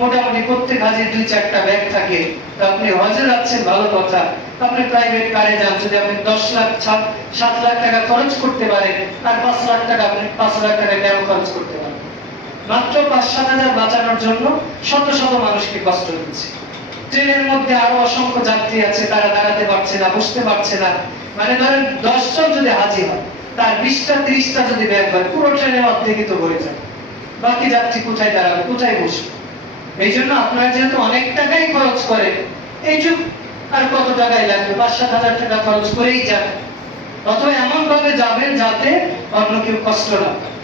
মোটামুটি প্রত্যেক হাজির 2-4টা ব্যাগ থাকে। তো আপনি হজে যাচ্ছেন ভালো কথা, আপনি প্রাইভেট কারে যান, যদি আপনি 10 লাখ 7 লাখ টাকা খরচ করতে পারেন আর 5 লাখ টাকা আপনি 5 লাখ টাকা কেন খরচ করতে পারেন? মাত্র 5-7 হাজার বাঁচানোর জন্য শত শত মানুষকে কষ্ট দিচ্ছে। ট্রেনের মধ্যে আরো অসংখ্য যাত্রী আছে, তারা দাঁড়াতে পারছে না, বসতে পারছে না। মানে ধরেন 10 জন যদি হাজি হয়, তার 20-30টা যদি ব্যাগ হয়, পুরো ট্রেনের অর্ধেকই তো ভরে যায়। বাকি যাত্রী কোথায় দাঁড়াবে, কোথায় বসবে? এই জন্য আপনারা যেহেতু অনেক টাকাই খরচ করেন, এইটুক আর কত টাকাই লাগবে, 5-7 হাজার টাকা খরচ করেই যান। অথবা এমন ভাবে যাবেন যাতে অন্য কেউ কষ্ট না পায়।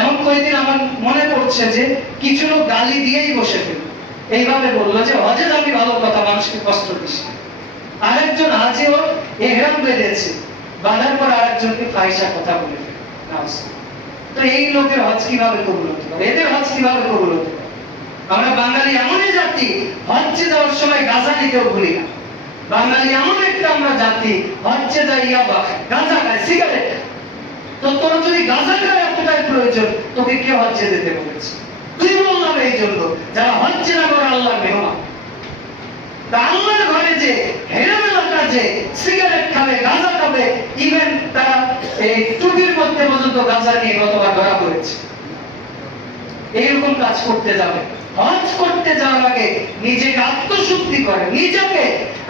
এমন কয়েকদিন আমার মনে পড়ছে যে কিছু লোক গালি দিয়েই বসে ফেলল, এইভাবে বললো যে হজে যাবি ভালো কথা, মানুষকে কষ্ট দিস। আরেকজন হাজিও ইহরাম বেঁধেছে, বাঁধার পর আরেকজনকে ফাহিশা কথা বলে ফেলে। তো এই লোকের হজ কিভাবে কবুল হতে পারে? এদের হজ কিভাবে কবুল হতে পারে? আমরা বাঙালি এমনই জাতি, হজ্জে যাওয়ার সময় গাঁজা নিতেও ভুলি না। বাঙালি এমন একটা আমরা জাতি, হজ্জে যাই ইয়াবা গাঁজা খায়, সিগারেট। তো তোর যদি গাঁজা খায় এতটাই প্রয়োজন, তোকে কে হজ্জে যেতে বলেছে? তুই বললাম এই জন্য যারা হজ্জে না করে আল্লাহর মেহমান। তা আল্লাহর ঘরে যে হেরামেলাটা যে সিগারেট খাবে, গাঁজা খাবে, ইভেন তারা এই টুপির মধ্যে পর্যন্ত গাঁজা নিয়ে গতবার ধরা পড়েছে। এইরকম কাজ করতে যাবে, হজ করতে যাওয়ার আগে নিজেকে আত্মশুদ্ধি করে, নিজেকে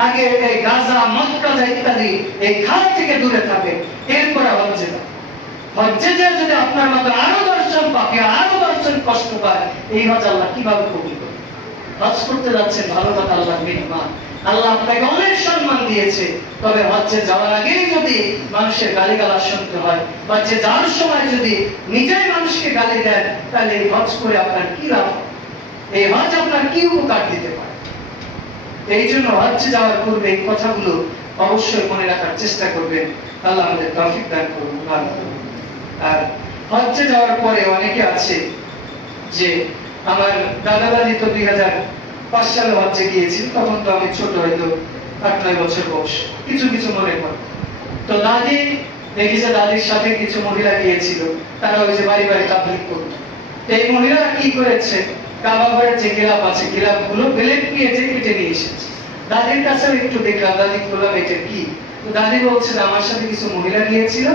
আগে এই গাঁজা মদ গাঁজা ইত্যাদি এই খাওয়া থেকে দূরে থাকে, এরপরে হজ্জে যাবে। হজ্জে যায় যদি আপনার মতো আরো 10 জন পাপী, আরো 10 জন কষ্ট পায়, এই হজ আল্লাহ কিভাবে কবুল করবে? হজ করতে যাচ্ছেন ভালো কথা, আল্লাহর মেহমান, আল্লাহ আপনাকে অনেক সম্মান দিয়েছে। তবে হজ্জে যাওয়ার আগেই যদি মানুষের গালিগালাজ শুনতে হয়, বা যে যাওয়ার সময় যদি নিজেই মানুষকে গালি দেন, তাহলে এই হজ করে আপনার কি লাভ? এই হজ আপনার কি উপকার দিতে পারে? এই জন্য হজ্জে যাওয়ার পূর্বে এই কথাগুলো অবশ্যই মনে রাখার চেষ্টা করবেন। আল্লাহ আমাদের তৌফিক দান করুন। আর হজ্জে যাওয়ার পরে অনেকে আছে যে আমার দাদা দাদি তো 2005 সালে হজ্জে গিয়েছিল, তখন তো আমি ছোট, হয়তো 8-9 বছর বয়স, কিছু কিছু মনে পড়ে। তো দাদি দেখেছে, দাদির সাথে কিছু মহিলা গিয়েছিল, তারা ওই যে বাড়ি বাড়ি তাবলীগ করত। এই মহিলারা কি করেছে, কাবা ঘরের যে গিলাপ আছে, গিলাপ গুলো বেলেট নিয়ে যে কেটে নিয়ে এসেছে। দাদির কাছেও একটু দেখলাম, দাদি বললাম এটা কি? তো দাদি বলছে আমার সাথে কিছু মহিলা গিয়েছিল,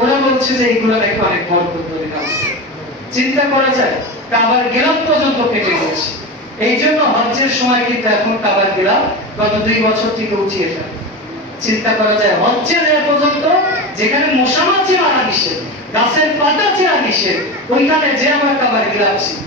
ওরা বলছে যে এইগুলো নাকি অনেক বরকত বলে আছে। চিন্তা করা যায়, কাবার গিলাপ পর্যন্ত কেটে গেছে। এই জন্য হজ্জের সময় কিন্তু এখন কাবার গিলাপ গত 2 বছর থেকে উঠিয়ে ফেলে। চিন্তা করা যায়, হজ্জে যাওয়া পর্যন্ত যেখানে মশা মাছি মারা নিষেধ, গাছের পাতা ছেঁড়া নিষেধ, ওইখানে যে আমার কাবার গিলাপ ছিল।